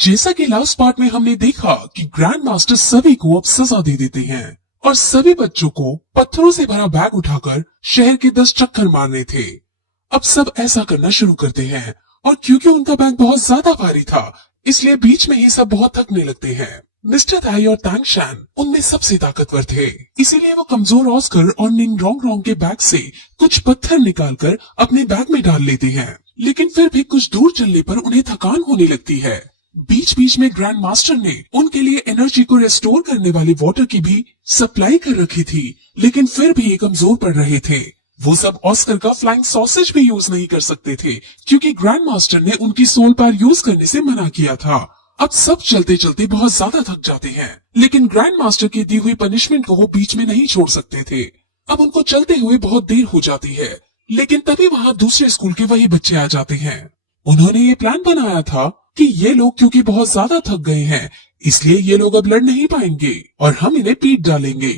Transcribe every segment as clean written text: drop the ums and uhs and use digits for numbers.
जैसा कि last part में हमने देखा कि ग्रैंड मास्टर सभी को अब सजा दे देते हैं और सभी बच्चों को पत्थरों से भरा बैग उठाकर शहर के 10 चक्कर मारने थे। अब सब ऐसा करना शुरू करते हैं और क्योंकि उनका बैग बहुत ज्यादा भारी था, इसलिए बीच में ही सब बहुत थकने लगते हैं। मिस्टर ताई और तांग शैन उनमें सबसे ताकतवर थे, इसीलिए वो कमजोर ऑस्कर और निंग रोंग रोंग के बैग से कुछ पत्थर निकालकर अपने बैग में डाल लेते हैं। लेकिन फिर भी कुछ दूर चलने पर उन्हें थकान होने लगती है। बीच बीच में ग्रैंड मास्टर ने उनके लिए एनर्जी को रेस्टोर करने वाली वाटर की भी सप्लाई कर रखी थी, लेकिन फिर भी ये कमजोर पड़ रहे थे। वो सब ऑस्कर का फ्लाइंग सॉसेज भी यूज नहीं कर सकते थे क्योंकि ग्रैंड मास्टर ने उनकी सोल पावर यूज करने से मना किया था। अब सब चलते चलते बहुत ज्यादा थक जाते हैं, लेकिन ग्रैंड मास्टर की दी हुई पनिशमेंट को वो बीच में नहीं छोड़ सकते थे। अब उनको चलते हुए बहुत देर हो जाती है, लेकिन तभी वहाँ दूसरे स्कूल के वही बच्चे आ जाते हैं। उन्होंने ये प्लान बनाया था कि ये लोग क्योंकि बहुत ज्यादा थक गए हैं, इसलिए ये लोग अब लड़ नहीं पाएंगे और हम इन्हें पीट डालेंगे।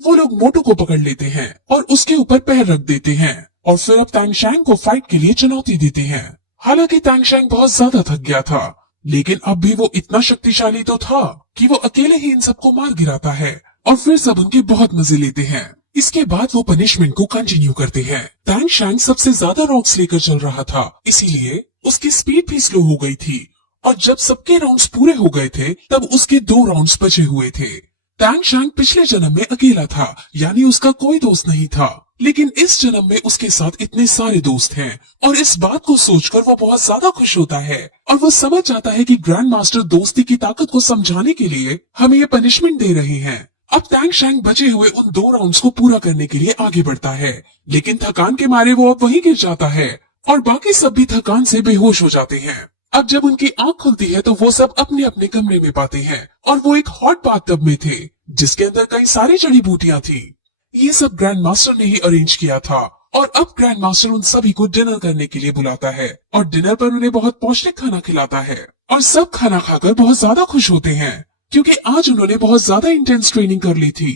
वो लोग मोटू को पकड़ लेते हैं और उसके ऊपर पैर रख देते हैं और फिर अब तांगशैंग को फाइट के लिए चुनौती देते हैं। हालांकि तांगशैंग बहुत ज्यादा थक गया था, लेकिन अब भी वो इतना शक्तिशाली तो था कि वो अकेले ही इन सबको मार गिराता है और फिर सब उनके बहुत मजे लेते हैं। इसके बाद वो पनिशमेंट को कंटिन्यू करते हैं। तांगशैंग सबसे ज्यादा रॉक्स लेकर चल रहा था, इसीलिए उसकी स्पीड भी स्लो हो गई थी और जब सबके राउंड्स पूरे हो गए थे तब उसके 2 राउंड्स बचे हुए थे। तांगशैंग पिछले जन्म में अकेला था, यानी उसका कोई दोस्त नहीं था, लेकिन इस जन्म में उसके साथ इतने सारे दोस्त हैं और इस बात को सोचकर वो बहुत ज्यादा खुश होता है और वो समझ जाता है कि ग्रैंड मास्टर दोस्ती की ताकत को समझाने के लिए हमें ये पनिशमेंट दे रहे हैं। अब तांगशैंग बचे हुए उन 2 राउंड्स को पूरा करने के लिए आगे बढ़ता है, लेकिन थकान के मारे वो अब वहीं गिर जाता है और बाकी सब भी थकान से बेहोश हो जाते हैं। अब जब उनकी आंख खुलती है तो वो सब अपने अपने कमरे में पाते हैं और वो एक हॉट बाथटब में थे जिसके अंदर कई सारी जड़ी बूटियां थी। ये सब ग्रैंड मास्टर ने ही अरेंज किया था और अब ग्रैंड मास्टर उन सभी को डिनर करने के लिए बुलाता है और डिनर पर उन्हें बहुत पौष्टिक खाना खिलाता है और सब खाना खाकर बहुत ज्यादा खुश होते हैं क्योंकि आज उन्होंने बहुत ज्यादा इंटेंस ट्रेनिंग कर ली थी।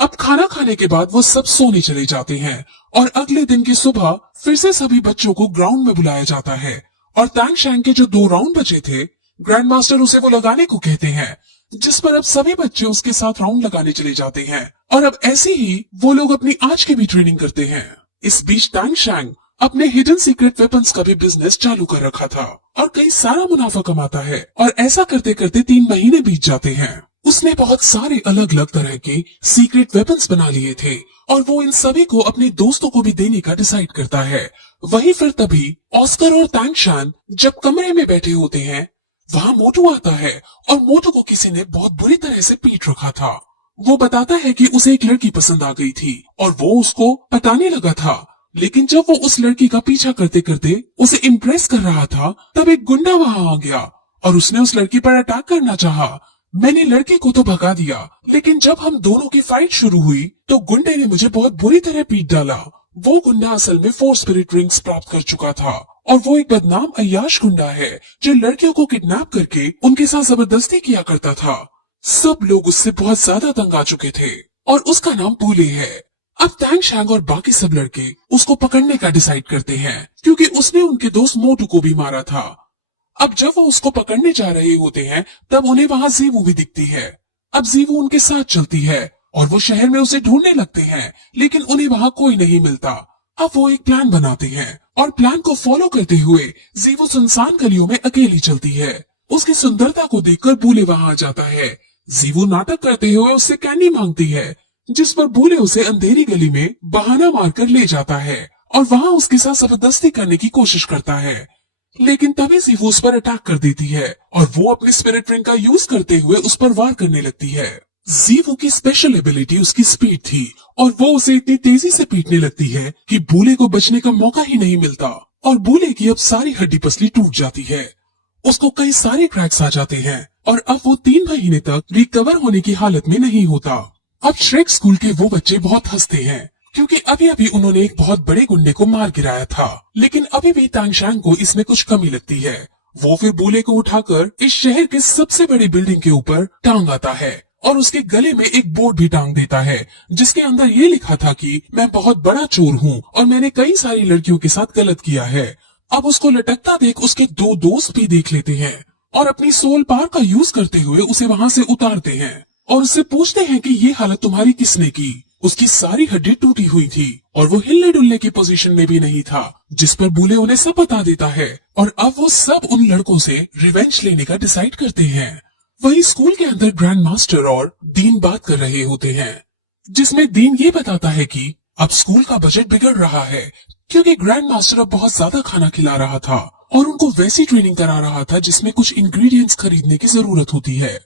अब खाना खाने के बाद वो सब सोने चले जाते हैं और अगले दिन की सुबह फिर से सभी बच्चों को ग्राउंड में बुलाया जाता है और तांगशैंग के जो 2 राउंड बचे थे, ग्रैंड मास्टर उसे वो लगाने को कहते हैं, जिस पर अब सभी बच्चे उसके साथ राउंड लगाने चले जाते हैं और अब ऐसे ही वो लोग अपनी आज की भी ट्रेनिंग करते हैं। इस बीच तांगशैंग अपने हिडन सीक्रेट वेपन्स का भी बिजनेस चालू कर रखा था और कई सारा मुनाफा कमाता है और ऐसा करते करते 3 महीने बीत जाते हैं। उसने बहुत सारे अलग अलग तरह के सीक्रेट वेपन्स बना लिए थे और वो इन सभी को अपने दोस्तों को भी देने का डिसाइड करता है। वहीं फिर तभी ऑस्कर और तांगशैन जब कमरे में बैठे होते हैं, वहाँ मोटू आता है और मोटू को किसी ने बहुत बुरी तरह से पीट रखा था। वो बताता है कि उसे एक लड़की पसंद आ गई थी और वो उसको पटाने लगा था, लेकिन जब वो उस लड़की का पीछा करते करते उसे इम्प्रेस कर रहा था तब एक गुंडा वहाँ आ गया और उसने उस लड़की पर अटैक करना चाहा। मैंने लड़की को तो भगा दिया, लेकिन जब हम दोनों की फाइट शुरू हुई तो गुंडे ने मुझे बहुत बुरी तरह पीट डाला। वो गुंडा असल में 4 स्पिरिट रिंग्स प्राप्त कर चुका था और वो एक बदनाम अय्याश गुंडा है जो लड़कियों को किडनैप करके उनके साथ जबरदस्ती किया करता था। सब लोग उससे बहुत ज्यादा तंग आ चुके थे और उसका नाम पूले है। अब तांगशैंग और बाकी सब लड़के उसको पकड़ने का डिसाइड करते हैं क्योंकि उसने उनके दोस्त मोटू को भी मारा था। अब जब वो उसको पकड़ने जा रहे होते हैं तब उन्हें वहाँ जीवू भी दिखती है। अब जीवू उनके साथ चलती है और वो शहर में उसे ढूंढने लगते हैं, लेकिन उन्हें वहाँ कोई नहीं मिलता। अब वो एक प्लान बनाते हैं और प्लान को फॉलो करते हुए जीवू सुनसान गलियों में अकेली चलती है। उसकी सुंदरता को देखकर बूले वहाँ आ जाता है। जीवू नाटक करते हुए उससे कैंडी मांगती है, जिस पर बूले उसे अंधेरी गली में बहाना मारकर ले जाता है और वहाँ उसके साथ जबरदस्ती करने की कोशिश करता है, लेकिन तभी जीवू उस पर अटैक कर देती है और वो अपने स्पिरिट रिंग का यूज करते हुए उस पर वार करने लगती है। जीवू की स्पेशल एबिलिटी उसकी स्पीड थी और वो उसे इतनी तेजी से पीटने लगती है कि बूले को बचने का मौका ही नहीं मिलता और बूले की अब सारी हड्डी पसली टूट जाती है। उसको कई सारे क्रैक्स आ जाते हैं और अब वो 3 महीने तक रिकवर होने की हालत में नहीं होता। अब श्रेक स्कूल के वो बच्चे बहुत हंसते हैं क्योंकि अभी अभी उन्होंने एक बहुत बड़े गुंडे को मार गिराया था, लेकिन अभी भी तांगशैंग को इसमें कुछ कमी लगती है। वो फिर बूले को उठाकर इस शहर के सबसे बड़ी बिल्डिंग के ऊपर टांग आता है और उसके गले में एक बोर्ड भी टांग देता है जिसके अंदर ये लिखा था कि मैं बहुत बड़ा चोर हूँ और मैंने कई सारी लड़कियों के साथ गलत किया है। अब उसको लटकता देख उसके 2 दोस्त भी देख लेते हैं और अपनी सोल पावर का यूज करते हुए उसे वहाँ से उतारते हैं और उससे पूछते हैं कि ये हालत तुम्हारी किसने की। उसकी सारी हड्डी टूटी हुई थी और वो हिलने डुलने की पोजीशन में भी नहीं था, जिस पर बूले उन्हें सब बता देता है और अब वो सब उन लड़कों से रिवेंज लेने का डिसाइड करते हैं। वही स्कूल के अंदर ग्रैंड मास्टर और दीन बात कर रहे होते हैं, जिसमें दीन ये बताता है कि अब स्कूल का बजट बिगड़ रहा है क्योंकि ग्रैंड मास्टर अब बहुत ज्यादा खाना खिला रहा था और उनको वैसी ट्रेनिंग करा रहा था जिसमें कुछ इंग्रेडिएंट्स खरीदने की जरूरत होती है।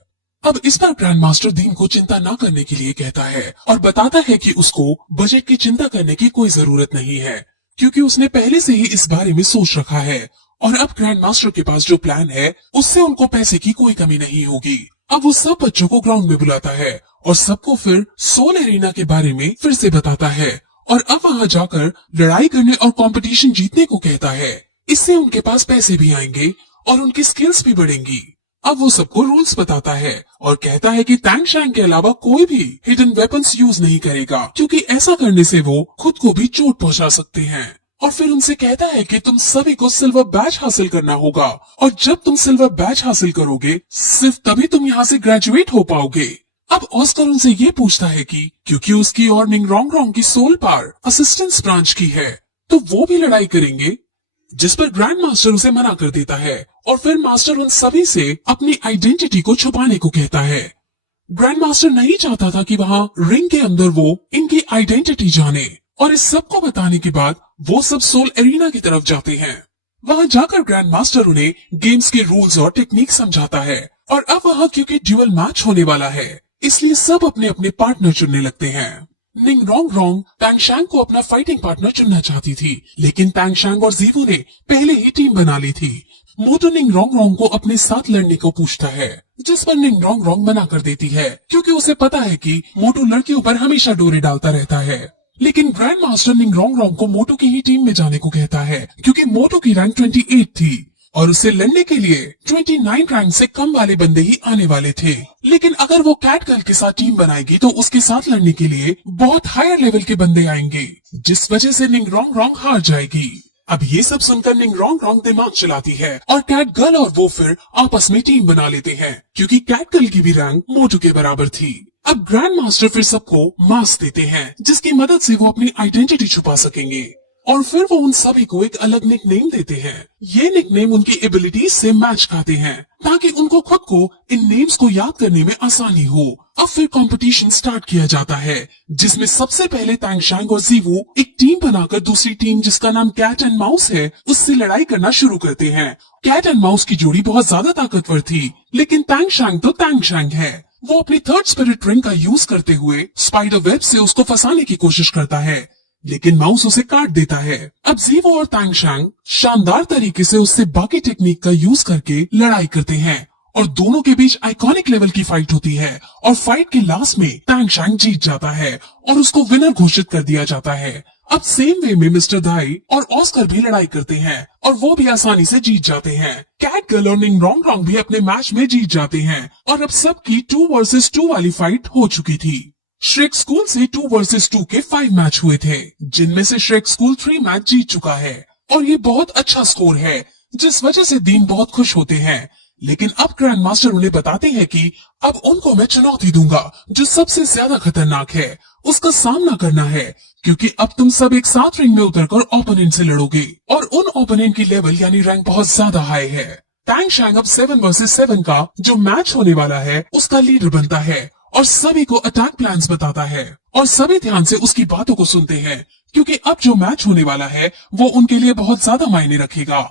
अब इस पर ग्रैंड मास्टर दीन को चिंता न करने के लिए कहता है और बताता है कि उसको बजट की चिंता करने की कोई जरूरत नहीं है क्योंकि उसने पहले से ही इस बारे में सोच रखा है और अब ग्रैंड मास्टर के पास जो प्लान है उससे उनको पैसे की कोई कमी नहीं होगी। अब वो सब बच्चों को ग्राउंड में बुलाता है और सबको फिर सोल एरिना के बारे में फिर से बताता है और अब वहाँ जाकर लड़ाई करने और कंपटीशन जीतने को कहता है। इससे उनके पास पैसे भी आएंगे और उनकी स्किल्स भी बढ़ेंगी। अब वो सबको रूल्स बताता है और कहता है कि टैंग शैंग के अलावा कोई भी हिडन वेपन्स यूज नहीं करेगा क्योंकि ऐसा करने से वो खुद को भी चोट पहुंचा सकते हैं। और फिर उनसे कहता है कि तुम सभी को सिल्वर बैच हासिल करना होगा और जब तुम सिल्वर बैच हासिल करोगे सिर्फ तभी तुम यहाँ से ग्रेजुएट हो पाओगे। अब ऑस्कर उनसे ये पूछता है कि क्योंकि उसकी और निंग रोंग रोंग की सोल पावर असिस्टेंस ब्रांच की है तो वो भी लड़ाई करेंगे, जिस पर ग्रैंड मास्टर उसे मना कर देता है और फिर मास्टर उन सभी से अपनी आइडेंटिटी को छुपाने को कहता है। ग्रैंड मास्टर नहीं चाहता था कि वहाँ रिंग के अंदर वो इनकी आइडेंटिटी जाने और इस सब को बताने के बाद वो सब सोल एरिना की तरफ जाते हैं। वहाँ जाकर ग्रैंड मास्टर उन्हें गेम्स के रूल्स और टेक्निक समझाता है और अब वहाँ क्योंकि ड्यूअल मैच होने वाला है इसलिए सब अपने अपने पार्टनर चुनने लगते हैं। निंग रोंग रोंग टैंग शैंग को अपना फाइटिंग पार्टनर चुनना चाहती थी लेकिन टैंग शैंग और जीवू ने पहले ही टीम बना ली थी। मोटो निंग रोंग रोंग को अपने साथ लड़ने को पूछता है, जिस पर निंग रोंग रोंग मना कर देती है क्योंकि उसे पता है कि मोटो लड़कियों पर हमेशा डोरे डालता रहता है। लेकिन ग्रैंड मास्टर निंग रोंग रोंग को मोटो की ही टीम में जाने को कहता है क्योंकि मोटो की रैंक 28 थी और उससे लड़ने के लिए 29 रैंक से कम वाले बंदे ही आने वाले थे। लेकिन अगर वो कैट गर्ल के साथ टीम बनाएगी तो उसके साथ लड़ने के लिए बहुत हायर लेवल के बंदे आएंगे, जिस वजह से निंग रोंग रोंग हार जाएगी। अब ये सब सुनकर निंग रोंग रोंग दिमाग चलाती है और कैट गर्ल और वो फिर आपस में टीम बना लेते हैं क्योंकि कैट गर्ल की भी रैंक मोटो के बराबर थी। अब ग्रैंड मास्टर फिर सबको मास्क देते हैं जिसकी मदद से वो अपनी आइडेंटिटी छुपा सकेंगे और फिर वो उन सभी को एक अलग निकनेम देते हैं। ये निकनेम उनकी एबिलिटीज से मैच खाते हैं ताकि उनको खुद को इन नेम्स को याद करने में आसानी हो। अब फिर कंपटीशन स्टार्ट किया जाता है जिसमें सबसे पहले टैंग शैंग और जीवू एक टीम बनाकर दूसरी टीम जिसका नाम कैट एंड माउस है उससे लड़ाई करना शुरू करते हैं। कैट एंड माउस की जोड़ी बहुत ज्यादा ताकतवर थी लेकिन टैंग शैंग तो टैंग शैंग है। वो अपनी थर्ड स्पिरिट रिंग का यूज करते हुए स्पाइडर वेब से उसको फंसाने की कोशिश करता है लेकिन माउस उसे काट देता है। अब जीवो और टैंग शैंग शानदार तरीके से उससे बाकी टेक्निक का यूज करके लड़ाई करते हैं और दोनों के बीच आइकॉनिक लेवल की फाइट होती है और फाइट के लास्ट में टैंग शैंग जीत जाता है और उसको विनर घोषित कर दिया जाता है। अब सेम वे में मिस्टर दाई और ऑस्कर भी लड़ाई करते हैं और वो भी आसानी से जीत जाते हैं। कैट गर्ल और निंग रोंग रोंग भी अपने मैच में जीत जाते हैं और अब सबकी 2 वर्सेस 2 वाली फाइट हो चुकी थी। श्रेक स्कूल से 2 वर्सेस 2 के 5 मैच हुए थे जिनमें से श्रेक स्कूल 3 मैच जीत चुका है और ये बहुत अच्छा स्कोर है जिस वजह से दीन बहुत खुश होते हैं। लेकिन अब ग्रैंड मास्टर उन्हें बताते हैं कि अब उनको मैं चुनौती दूंगा जो सबसे ज्यादा खतरनाक है, उसका सामना करना है क्योंकि अब तुम सब एक साथ रिंग में उतरकर ओपोनेंट से लड़ोगे और उन ओपोनेंट की लेवल यानी रैंक बहुत ज्यादा हाई है। टैंग शैंग अब 7 वर्सेस 7 का जो मैच होने वाला है उसका लीडर बनता है और सभी को अटैक प्लान्स बताता है और सभी ध्यान से उसकी बातों को सुनते हैं क्योंकि अब जो मैच होने वाला है वो उनके लिए बहुत ज्यादा मायने रखेगा।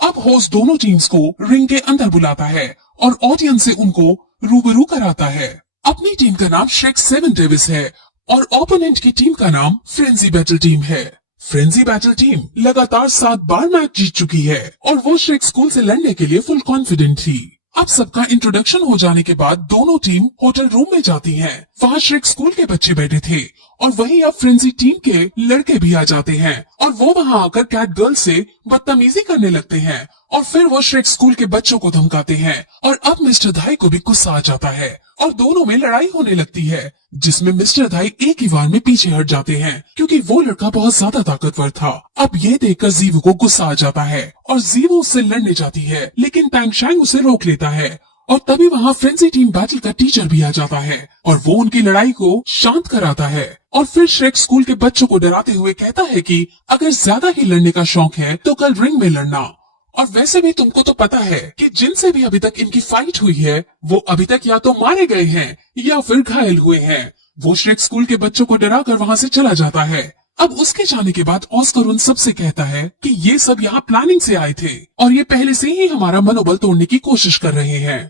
अब होस्ट दोनों टीम्स को रिंग के अंदर बुलाता है और ऑडियंस से उनको रूबरू कराता है। अपनी टीम का नाम श्रेक 7 डेविस है और ओपोनेंट की टीम का नाम फ्रेंजी बैटल टीम है। फ्रेंजी बैटल टीम लगातार 7 बार मैच जीत चुकी है और वो श्रेक स्कूल से लड़ने के लिए फुल कॉन्फिडेंट थी। अब सबका इंट्रोडक्शन हो जाने के बाद दोनों टीम होटल रूम में जाती हैं। वहाँ श्रेक स्कूल के बच्चे बैठे थे और वहीं अब फ्रेंजी टीम के लड़के भी आ जाते हैं और वो वहाँ आकर कैट गर्ल से बदतमीजी करने लगते हैं और फिर वो श्रेक स्कूल के बच्चों को धमकाते हैं और अब मिस्टर धाई को भी गुस्सा आ जाता है और दोनों में लड़ाई होने लगती है, जिसमें मिस्टर दाई एक ही बार में पीछे हट जाते हैं क्योंकि वो लड़का बहुत ज्यादा ताकतवर था। अब ये देखकर जीवू को गुस्सा आ जाता है और जीवू उससे लड़ने जाती है, लेकिन टैंग शैंग उसे रोक लेता है। और तभी वहाँ फ्रेंजी टीम बैटल का टीचर भी आ जाता है और वो उनकी लड़ाई को शांत कराता है। और फिर श्रेक स्कूल के बच्चों को डराते हुए कहता है कि अगर ज्यादा ही लड़ने का शौक है तो कल रिंग में लड़ना। और वैसे भी तुमको तो पता है कि जिनसे भी अभी तक इनकी फाइट हुई है वो अभी तक या तो मारे गए हैं या फिर घायल हुए हैं। वो श्रेक स्कूल के बच्चों को डराकर वहाँ से चला जाता है। अब उसके जाने के बाद ऑस्कर उन सबसे कहता है कि ये सब यहाँ प्लानिंग से आए थे और ये पहले से ही हमारा मनोबल तोड़ने की कोशिश कर रहे हैं।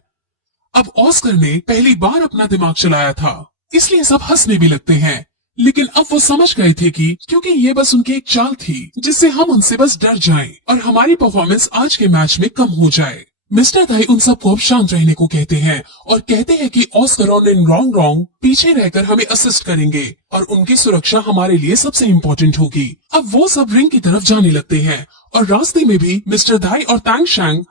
अब ऑस्कर ने पहली बार अपना दिमाग चलाया था, इसलिए सब हंसने भी लगते हैं, लेकिन अब वो समझ गए थे कि क्योंकि ये बस उनकी एक चाल थी जिससे हम उनसे बस डर जाएं और हमारी परफॉर्मेंस आज के मैच में कम हो जाए। मिस्टर दाई उन सबको अब शांत रहने को कहते हैं और कहते हैं कि ऑस्कर और रॉन्ग पीछे रहकर हमें असिस्ट करेंगे और उनकी सुरक्षा हमारे लिए सबसे इम्पोर्टेंट होगी। अब वो सब रिंग की तरफ जाने लगते हैं और रास्ते में भी मिस्टर दाई और टैंग शैंग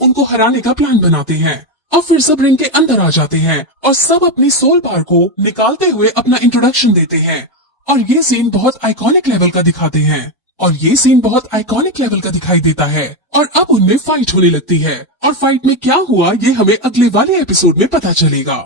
उनको हराने का प्लान बनाते हैं। और फिर सब रिंग के अंदर आ जाते हैं और सब अपनी सोल पावर को निकालते हुए अपना इंट्रोडक्शन देते हैं और ये सीन बहुत आइकॉनिक लेवल का दिखाते हैं और ये सीन बहुत आइकॉनिक लेवल का दिखाई देता है। और अब उनमें फाइट होने लगती है और फाइट में क्या हुआ ये हमें अगले वाले एपिसोड में पता चलेगा।